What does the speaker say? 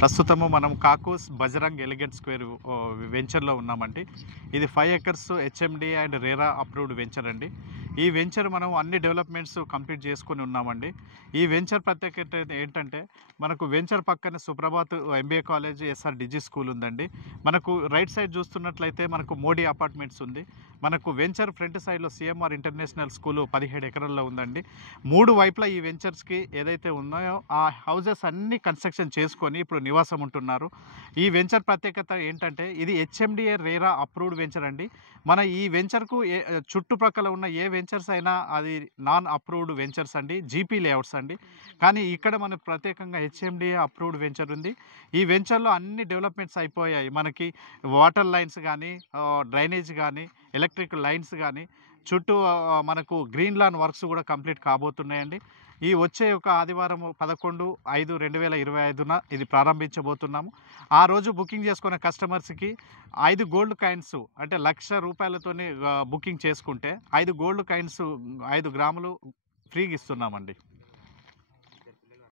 ప్రస్తుతము మనం కాకూస్ Bajrang elegant square వెంచర్లో ఉన్నామండి. ఇది 5 acres HMD and RERA approved venture అండి. ఈ వెంచర్ మనం అన్ని డెవలప్మెంట్స్ కంప్లీట్ చేసుకొని ఉన్నామండి. ఈ వెంచర్ ప్రత్యేకత ఏంటంటే మనకు వెంచర్ పక్కనే సుప్రభాత్ ఎంబీఏ కాలేజ్ ఎస్ఆర్ డిజి స్కూల్ ఉందండి. మనకు రైట్ సైడ్ చూస్తున్నట్లయితే మనకు మోడీ అపార్ట్మెంట్స్ ఉంది. మనకు వెంచర్ ఫ్రంట్ సైడ్లో సిఎంఆర్ ఇంటర్నేషనల్ స్కూల్ 17 ఎకరాల్లో ఉందండి. 3 వైపులా ఈ వెంచర్స్కి ఏదైతే ఉన్నాయో ఆ హౌజెస్ అన్ని కన్స్ట్రక్షన్ చేసుకొని ఇప్పుడు నివాసం ఉంటున్నారు. ఈ వెంచర్ ప్రత్యేకత ఏంటంటే ఇది హెచ్ఎండిఏ రేరా అప్రూవ్డ్ వెంచర్ అండి. మన ఈ వెంచర్కు చుట్టుప్రక్కల ఉన్న ఏ వెంచర్స్ అయినా అది నాన్ అప్రూవ్డ్ వెంచర్స్ అండి, జీపీ లేఅవుట్స్ అండి. కానీ ఇక్కడ మనకు ప్రత్యేకంగా హెచ్ఎండిఏ అప్రూవ్డ్ వెంచర్ ఉంది. ఈ వెంచర్లో అన్ని డెవలప్మెంట్స్ అయిపోయాయి. మనకి వాటర్ లైన్స్ కానీ, డ్రైనేజ్ కానీ, ఎలక్ట్రిక్ లైన్స్ కానీ, చుట్టూ మనకు గ్రీన్ లాన్ వర్క్స్ కూడా కంప్లీట్ కాబోతున్నాయండి. ఈ వచ్చే ఒక ఆదివారం 11/5/2025 ఇది ప్రారంభించబోతున్నాము. ఆ రోజు బుకింగ్ చేసుకున్న కస్టమర్స్కి 5 గోల్డ్ కాయిన్స్ అంటే ₹1,00,000 బుకింగ్ చేసుకుంటే 5 గోల్డ్ కాయిన్స్ 5 గ్రాములు ఫ్రీగా ఇస్తున్నామండి.